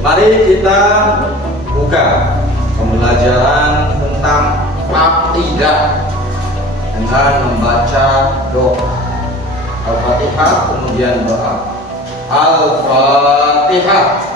Mari kita buka pembelajaran tentang akidah dengan membaca doa Al-Fatihah, kemudian doa Al-Fatihah.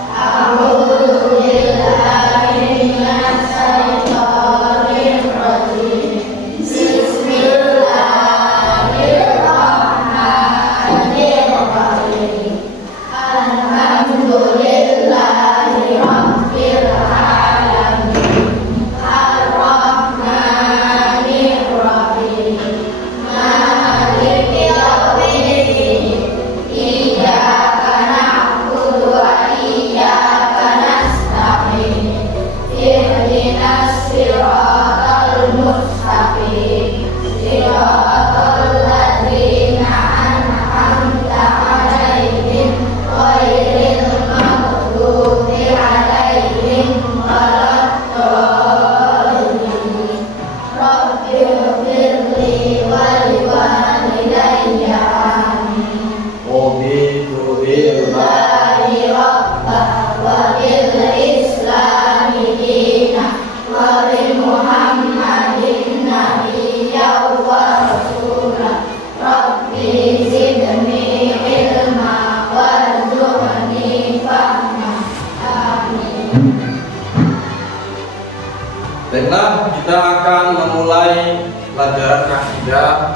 Baiklah, kita akan memulai pelajaran akidah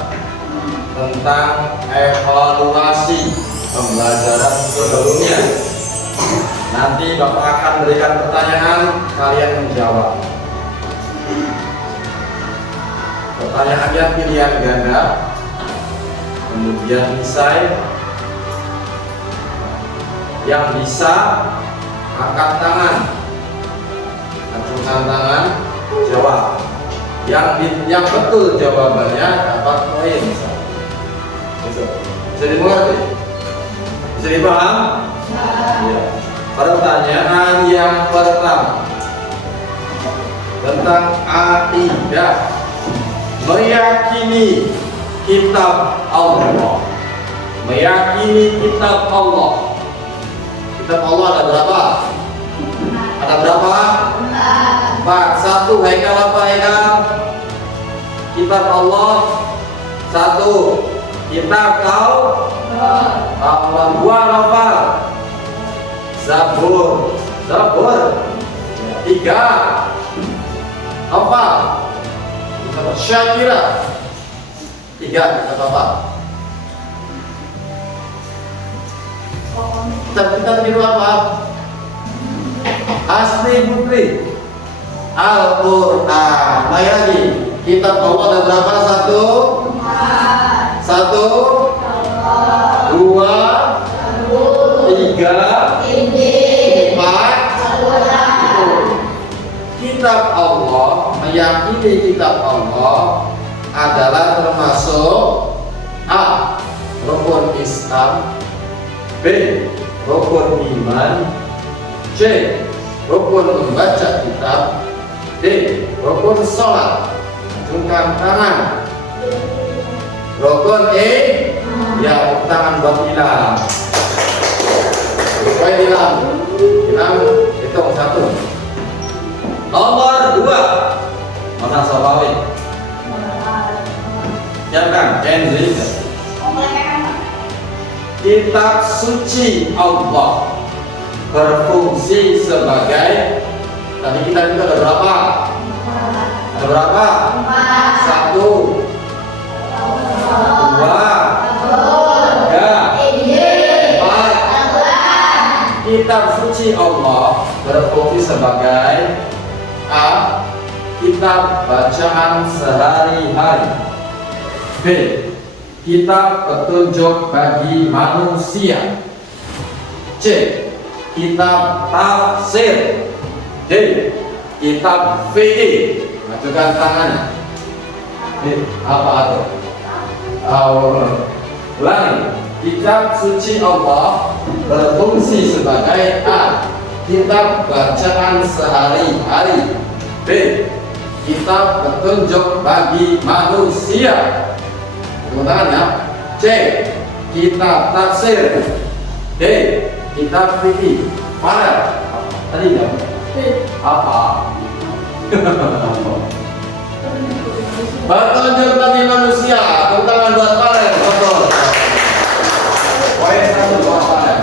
tentang evaluasi pembelajaran sebelumnya. Nanti Bapak akan berikan pertanyaan, kalian menjawab. Pertanyaannya pilihan ganda, kemudian esai. Yang bisa angkat tangan, acungkan tangan, jawab. Yang betul jawabannya dapat poin. Bisa dimengerti? Bisa dipaham? Ya. Pertanyaan yang pertama tentang akidah, meyakini kitab Allah. Meyakini kitab Allah. Kitab Allah ada berapa? Ada berapa? 4. Satu, haikal apa haikal? Kitab Allah. Satu, kitab Taurat. Dua apa? Zabur. Tiga, apa? Syakira. Tiga, kitab apa? Kita tidur apa? Asli Putri Al-Quran. Lagi kitab Allah ada berapa? Satu, dua, tiga, empat. Kitab Allah, meyakini kitab Allah adalah termasuk A. Rukun Islam, B. Rukun iman, C. Rukun membaca kitab, D. Rukun sholat. Acungkan tangan. Rukun E. Ya, tangan buat Ilham. Supaya Ilham hitung 1. Nomor 2. Mana Sabawi? Siapkan, Henry. Kitab suci Allah berfungsi sebagai, tadi kita itu ada berapa? Ada berapa? 1, 2, 3, 4. Kitab suci Allah berfungsi sebagai A. Kitab bacaan sehari-hari, B. Kitab petunjuk bagi manusia, C. Kitab tafsir, D. Kitab fikih. Majukan tangannya. Apa itu? Ulangi. Kitab suci Allah berfungsi sebagai A. Kitab bacaan sehari-hari, B. Kitab petunjuk bagi manusia. Tepuk tangan ya. C. Kitab tafsir, D. Kitab fikih. Mana? Tadi kan? Apa? Petunjuk bagi manusia, tangan buat kalian, betul. Poin 1 buat kalian.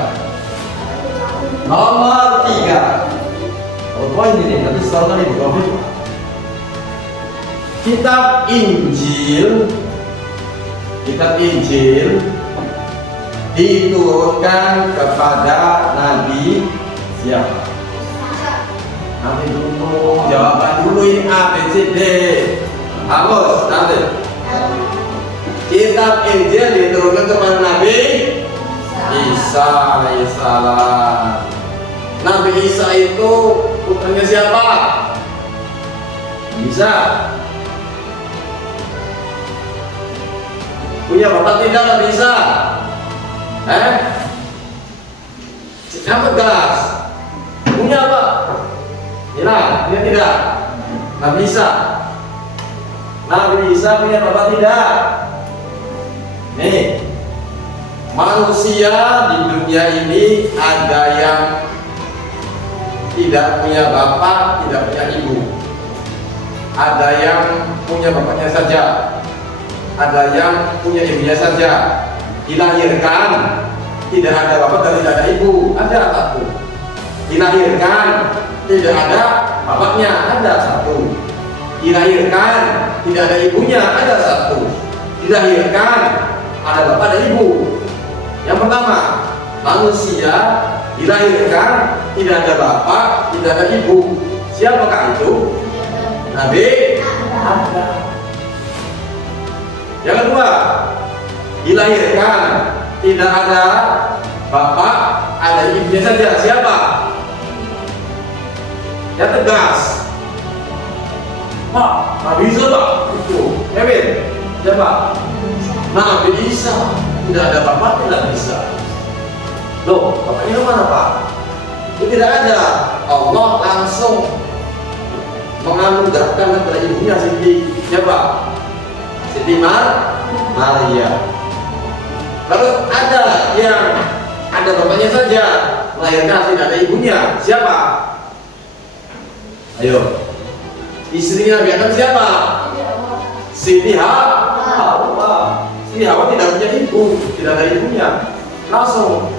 Nomor 3. Oh, poin ini nanti setelah ini berapa? Kitab Injil diturunkan kepada Nabi siapa? Nabi dulu, jawaban dulu ini A, B, C, D. Hapus, nanti. Kitab Injil diturunkan kepada Nabi Isa alaihissalam. Nabi Isa itu putranya siapa? Bisa? Punya bapak tidak Nabi Isa? Yang tegas. Punya apa? Tidak, dia tidak. Nabi Isa. Nabi Isa punya bapak tidak? Nih, manusia di dunia ini ada yang tidak punya bapak, tidak punya ibu. Ada yang punya bapaknya saja. Ada yang punya ibunya saja. Dilahirkan tidak ada bapak dan tidak ada ibu. Ada satu. Dilahirkan tidak ada bapaknya. Ada satu. Dilahirkan tidak ada ibunya. Ada satu. Dilahirkan ada bapak dan ibu. Yang pertama, manusia dilahirkan tidak ada bapak, tidak ada ibu. Siapakah itu? Nabi Adam. Yang kedua, dilahirkan tidak ada bapak, ada ibunya saja. Siapa? Yang tegas. Pak, Nabi Isa Pak. Itu. Kevin. Siapa? Nabi Isa. Tidak ada bapak, tidak bisa. Loh, bapaknya mana Pak? Itu tidak ada. Allah langsung menganugerahkan kepada ibunya Siti. Siapa? Siti Maria. Lalu ada yang ada bapaknya saja, melahirkan tidak ada ibunya. Siapa? Ayo. Istrinya Nabi Adam siapa? Siti Hawa. Siti Hawa tidak punya ibu, tidak ada ibunya. Langsung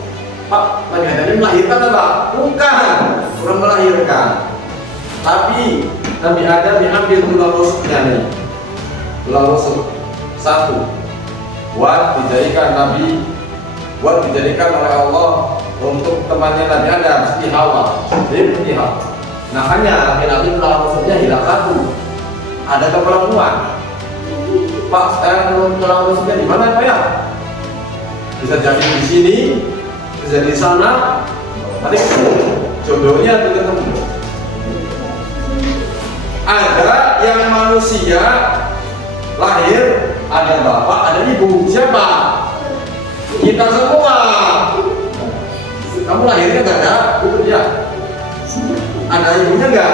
Pak, Nabi Adam ini melahirkan apa? Bukan, kurang melahirkan. Tapi Nabi Adam diambil tulang rusuknya nih. Tulang rusuk satu buat dijadikan oleh Allah untuk temannya Nabi Adam, Siti Hawa. Jadi Siti Hawa. Makanya laki-laki tulang rusuknya hilang satu. Ada keperluan. Pak, sekarang tulang rusuknya di mana Pak ya? Bisa jadi di sini, bisa di sana. Nanti jodohnya itu ketemu. Ada yang manusia lahir ada bapak, ada ibu. Siapa? Kita semua. Kamu lahirnya nggak ada, itu dia. Ada ibunya nggak?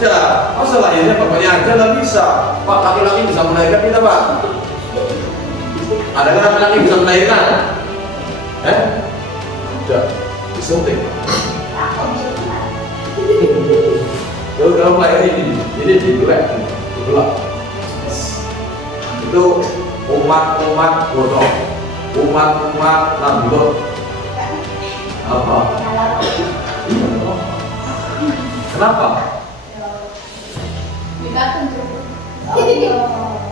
Ada. Masa lahirnya bapaknya aja nggak bisa? Pak, laki-laki bisa melahirkan kita Pak? Ada kan laki-laki bisa melahirkan? Tidak. Disuntik. Kalau kamu lahir ini dibelak. Itu umat bodoh, umat nambut apa? Kenapa?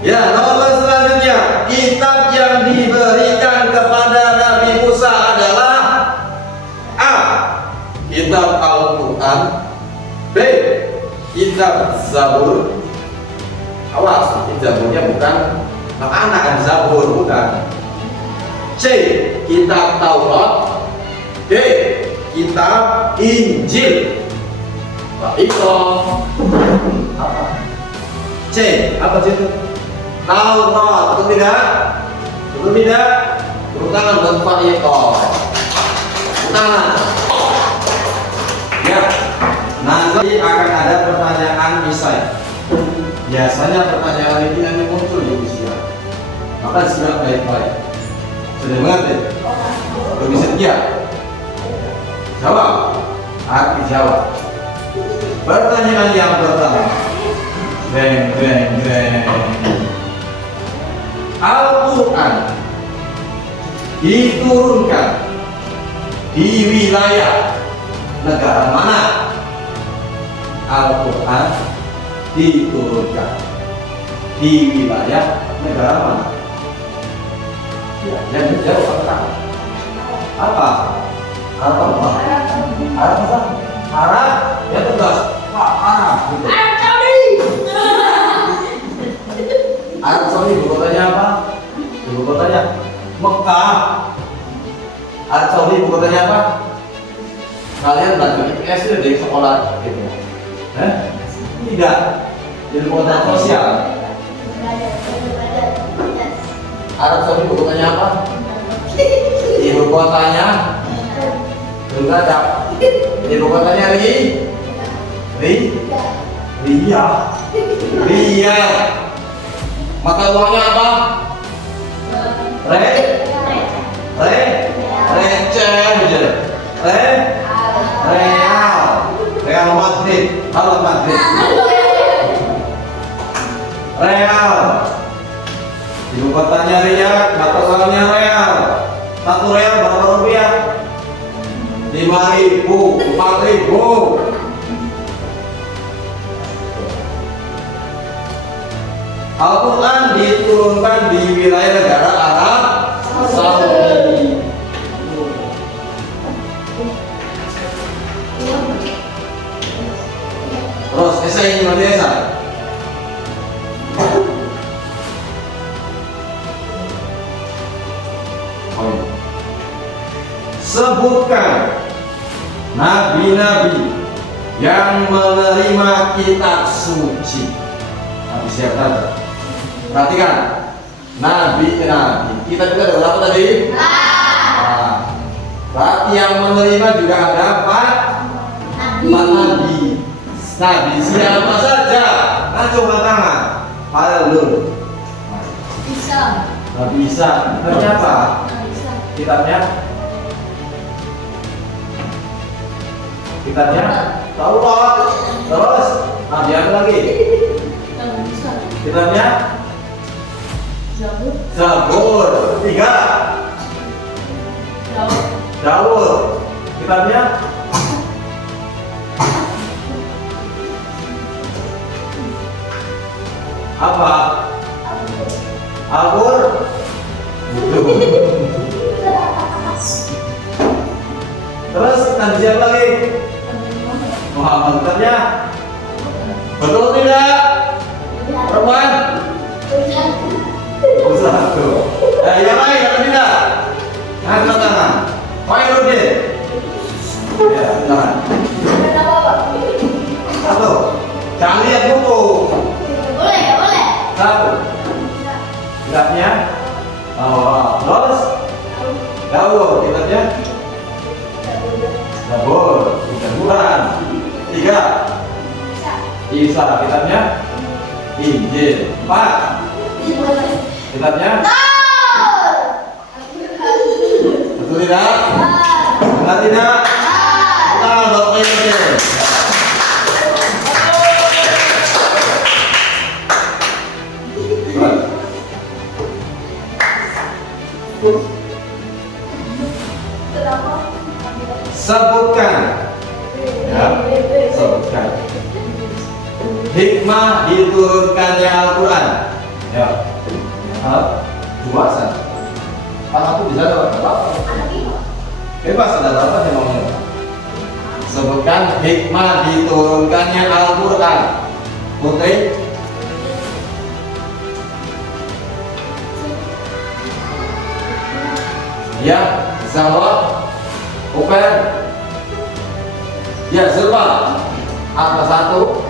Ya, nomor selanjutnya, kitab yang diberikan kepada Nabi Musa adalah A. Kitab Al-Quran. B. Kitab Zabur. Awas, Zaburnya bukan anak kan Zabur, bukan. C. Kitab Taurat. D. Kitab Injil. Pak Iko. Apa? C. Apa itu? Taurat. Betul tidak? Betul tidak? Turun tangan buat Pak Iko. Tangan. Ya. Nanti akan ada pertanyaan misal. Biasanya pertanyaan ini nanti muncul di usia. Maka disimak baik-baik. Sudah mengerti? Lebih setia. Jawab. tapi jawab. Pertanyaan yang pertama. Greng, greng, greng. Al-Quran diturunkan di wilayah negara mana? Al-Quran diturunkan di wilayah negara mana? Ya, yang dijawab apa? Arab. Arab, ya tegas. Pak, Arab. Arab Saudi. Arab Saudi ibu kotanya apa? Ibu kotanya Mekah. Arab Saudi ibu kotanya apa? Kalian belajar SD di sekolah gitu. Tidak. Ilmu pengetahuan sosial. Arab Saudi ibu kotanya apa? Ibu kotanya Baghdad. Ibu kotanya Riyadh. Mata uangnya apa? Real Madrid. Halo Madrid. Real. Ibu kotanya Riyadh, mata uangnya real. Satu real berapa rupiah? 5.000, 4.000. Al-Quran diturunkan di wilayah negara Arab Saudi. Terus esai ini nanti esai. Sebutkan nabi-nabi yang menerima kitab suci. Nabi siapa? Perhatikan, nabi. Kita ada berapa tadi? Nah, berarti yang menerima juga ada empat nabi. Nabi siapa saja? Coba tangan. Halo. Bisa. Nabi Isa. Kitabnya apa? Kitabnya? Taurat. Terus nabi apa lagi? Kitabnya? Zabur. 3. Daud. Kitabnya? Apa? Al-Qur. Terus nabi siapa lagi? Muhammad. Kitabnya? Betul tidak? Perempuan? Satu. Yang lain atau tidak? Angkat tangan. Khairuddin. Ya, tangan. Satu. Jangan lihat buku. Boleh. Satu. Kitabnya? Terus? Daud. Kitabnya? Zabur. Quran. 3. Isa. Kitabnya? Injil. 4. Kitabnya? Betul tidak? Benar tidak? Benar, Bapak Ibu. Sebutkan. Ya, sebutkan. Hikmah diturunkannya Al-Quran. Ya. Puasa. Kan aku bisa dapat apa? Bebas ada apa sih maunya? Sebutkan hikmah diturunkannya Al-Quran. Putri. Ya, Zawab. Open. Ya, Zulfa. Apa satu?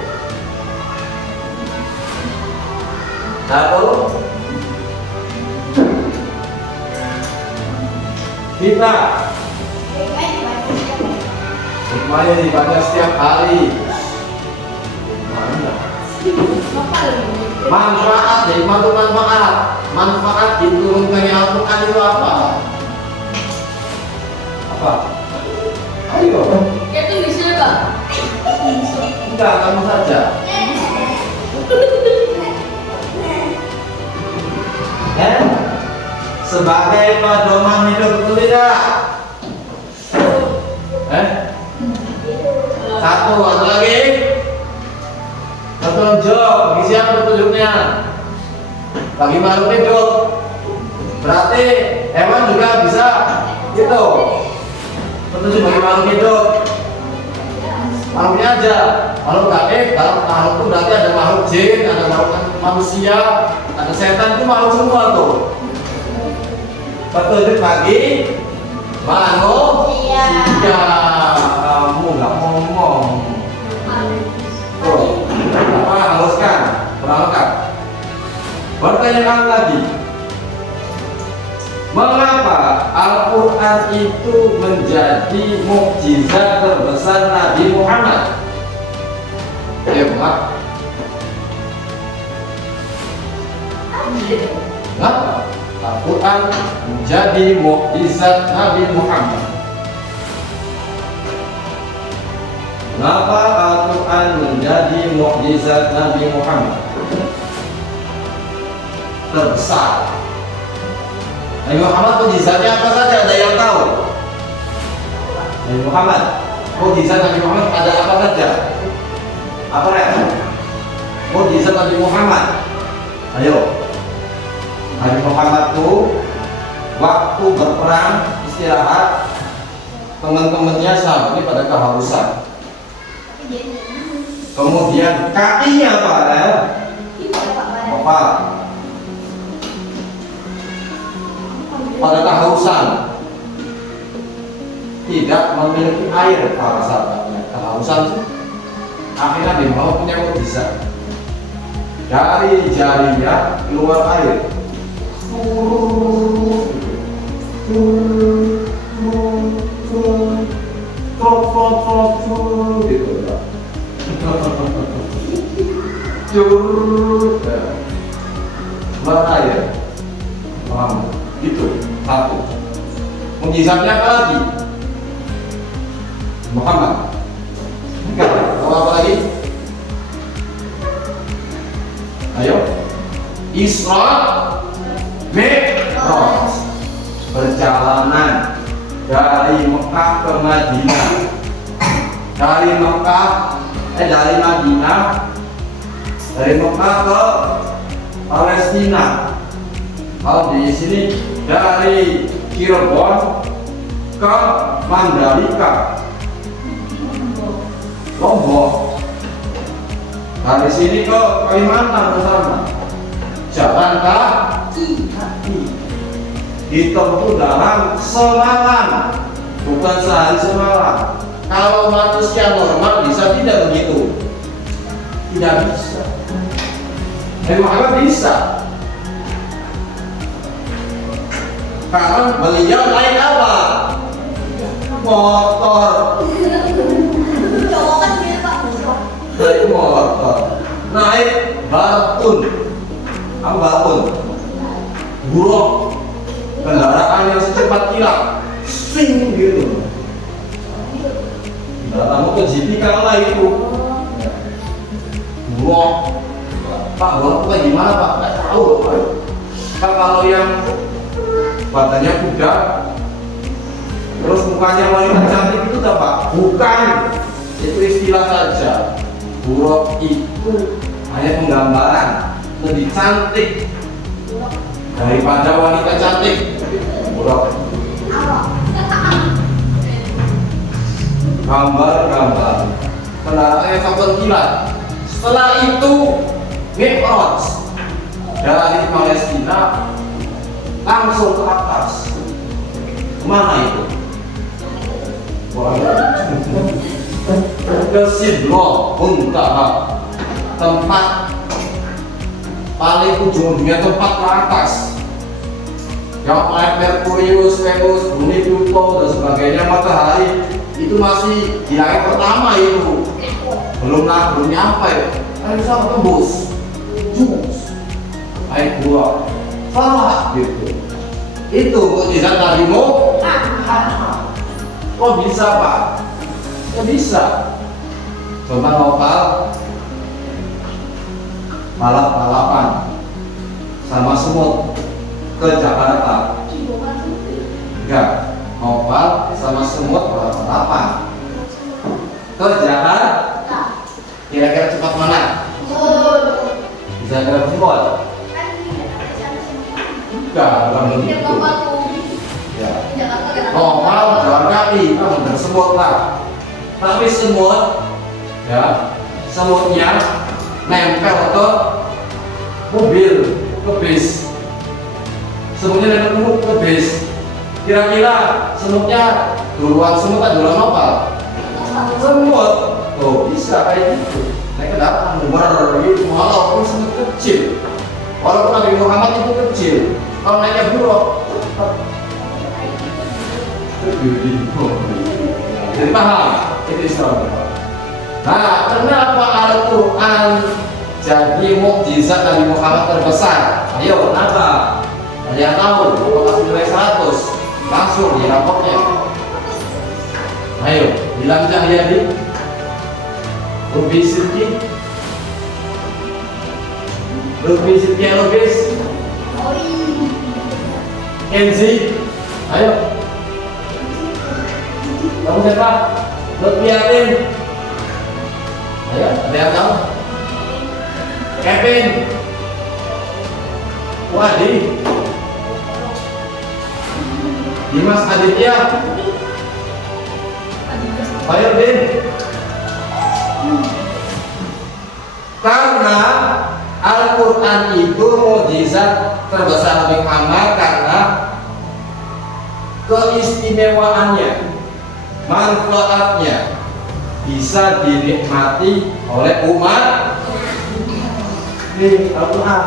Kita hikmahnya dibaca setiap hari. Manfaat, hikmah itu manfaat. Manfaat diturunkannya Al-Quran itu apa? Apa? Ayo. Itu bisa, Pak. tidak? Kamu saja. Sebagai pedoman hidup betul tidak? Satu lagi. Petunjuk. Bagi siapa petunjuknya? Bagi makhluk hidup. Berarti hewan juga bisa gitu. Petunjuk bagi makhluk hidup. Makhluknya aja. Makhluk gaib, kalau makhluk itu berarti ada makhluk jin, ada makhluk manusia, ada setan, itu makhluk semua tuh. Petunjuk bagi manusia. Kamu nggak ngomong. Tuh, apa haluskan? Perhatikan. Pertanyaan lagi. Mengapa Al-Quran itu menjadi mukjizat terbesar Nabi Muhammad? Mengapa? Al-Quran menjadi mukjizat Nabi Muhammad. Mengapa Al-Quran menjadi mukjizat Nabi Muhammad? Terbesar. Nabi Muhammad mukjizatnya apa saja? Ada yang tahu? Nabi Muhammad, mukjizat Nabi Muhammad ada apa saja? Apa ya? Mukjizat Nabi Muhammad. Ayo. Nabi Muhammad tuh waktu berperang istirahat, teman-temannya sahabatnya pada kehausan. Kemudian kakinya apa? Pada kehausan, tidak memiliki air para sahabatnya. Kehausan, akhirnya Nabi Muhammad punya mukjizat. Dari jarinya keluar air. Gitu ya. Keluar air. Paham? Gitu. Satu. Mukjizatnya apa lagi? Muhammad. Enggak. Apa lagi? Ayo. Isra Mi'raj. Perjalanan dari Mekah ke Madinah. Dari Madinah, dari Mekah ke Palestina. Kalau di sini dari Cirebon ke Mandalika, Lombok. Dari sini ke Kalimantan ke sana. Jalan kaki. Ditempuh dalam semalam, bukan sehari semalam. Kalau manusia normal bisa tidak begitu? Tidak bisa. Nabi Muhammad bisa. Karena beliau naik apa? Motor. Naik motor. Naik batun. Apa batun? Buruk. Kendaraan yang secepat kilat. Swing gitu. Kamu ke GP kalah itu. Buruk. Pak, buruk itu gimana Pak? Nggak tahu Pak. Pak, kalau yang badannya kuda, terus mukanya wanita cantik itu apa? Pak? Bukan. Itu istilah saja. Buruk itu hanya penggambaran. Lebih cantik daripada wanita cantik. Buruk. Gambar-gambar. Kendaraannya kapal kilat. Setelah itu Mi'raj dari Palestina langsung ke atas. Kemana itu? Ke Sidra Muntaha, tempat paling ujung-ujungnya, tempat teratas. Yang planet Merkurius, Venus, Bumi, Pluto dan sebagainya, matahari itu masih di langit pertama itu. Belum nyampe. Kan bisa tembus. Jus. Naik gua. Salah gitu. Itu mukjizat Nabi Muhammad. Kok bisa Pak? Ya bisa. Coba lokal balap-balapan sama semut ke Jakarta. Enggak, lokal sama semut balap-balapan ke Jakarta. Kira-kira cepat mana? Bisa kira semut? Enggak, bukan begitu. Ya. Lokal jalan kaki, bener semut lah. Tapi semut, ya, semutnya nempel ke mobil, ke bis. Semutnya nempel ke bis. Kira-kira semutnya duluan semut atau duluan lokal? Semut. Oh, bisa kayak gitu. Naik kendaraan gitu, walaupun semut kecil, walaupun Nabi Muhammad itu kecil, kalau naiknya buruk, jadi paham itu Islam. Nah, kenapa Al-Quran jadi mukjizat Nabi Muhammad terbesar? Ayo, kenapa? Ada yang tahu? Kalau kasih nilai 100 langsung di rapotnya. Ayo, bilang Cahyadi, lebih sedikit, lebih. Enzi, ayo. Kamu siapa? Lutfiatin. Ayo, ada yang tahu? Kevin. Wadi. Dimas Aditya. Fayurdin. Karena Al-Quran itu mukjizat terbesar Nabi Muhammad karena keistimewaannya, manfaatnya bisa dinikmati oleh umat. Nih, Al-Quran,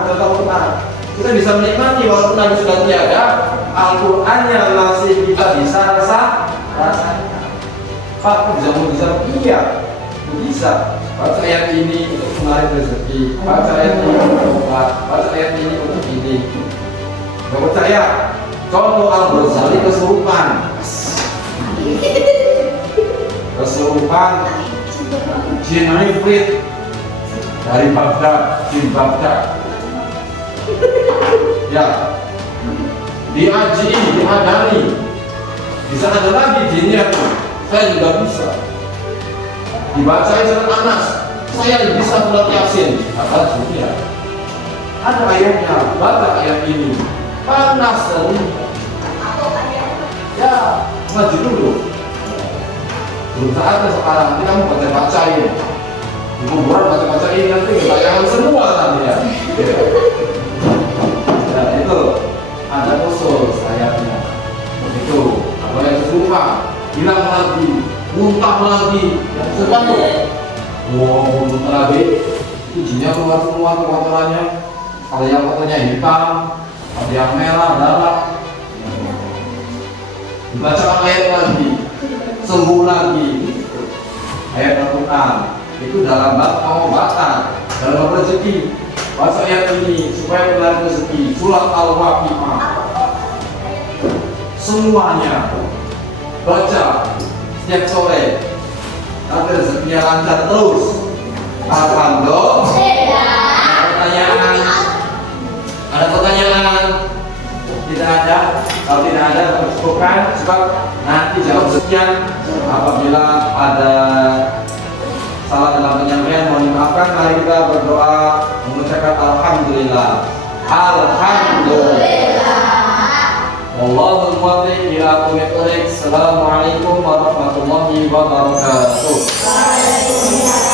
kita bisa menikmati walaupun Nabi sudah tiada, Al-Qurannya masih kita bisa rasakan. Pak, bisa mukjizat? Iya, bisa. Baca ayat ini untuk menarik rezeki, baca ayat ini untuk obat, baca ayat ini untuk ini. Gak percaya? Contoh Al-Ghazali kesurupan jin Ifrit dari Baghdad, jin Baghdad. Ya, diadani. Bisa ada lagi jinnya tuh. Saya juga bisa. Dibacain surat Anas, saya bisa surat Yasin. Apa juga? Ada ayatnya, baca ayat ini. Panas dari. Ya, maju dulu. Belum saatnya sekarang, kita mau baca-bacain. Di kuburan baca-bacain nanti ketayangan semua nanti ya. Ya itu ada khusus ayatnya. Itu apa yang kesurupan, hilang lagi, muntah lagi, yang kesurupan tuh. Wow, muntah lagi. Itu jinnya keluar semua tuh kotorannya. Ada yang kotornya hitam, ada yang merah, darah. Dibacakan ayat lagi, sembuh lagi. Ayat Al-Quran itu dalam bab pengobatan, dalam bab rezeki. Baca ayat ini supaya menarik rezeki. Surat Al-Waqiah. Semuanya baca setiap sore, nanti rezekinya lancar terus. Alhamdulillah. Ada pertanyaan? Tidak ada. Kalau tidak ada, cukupkan. Sebab nanti jawab sekian. Apabila ada salah dalam penyampaian, mohon dimaafkan. Mari kita berdoa mengucapkan Alhamdulillah. Alhamdulillah. Wallahul muwaffiq ila aqwamit thoriq. Assalamualaikum warahmatullahi wabarakatuh.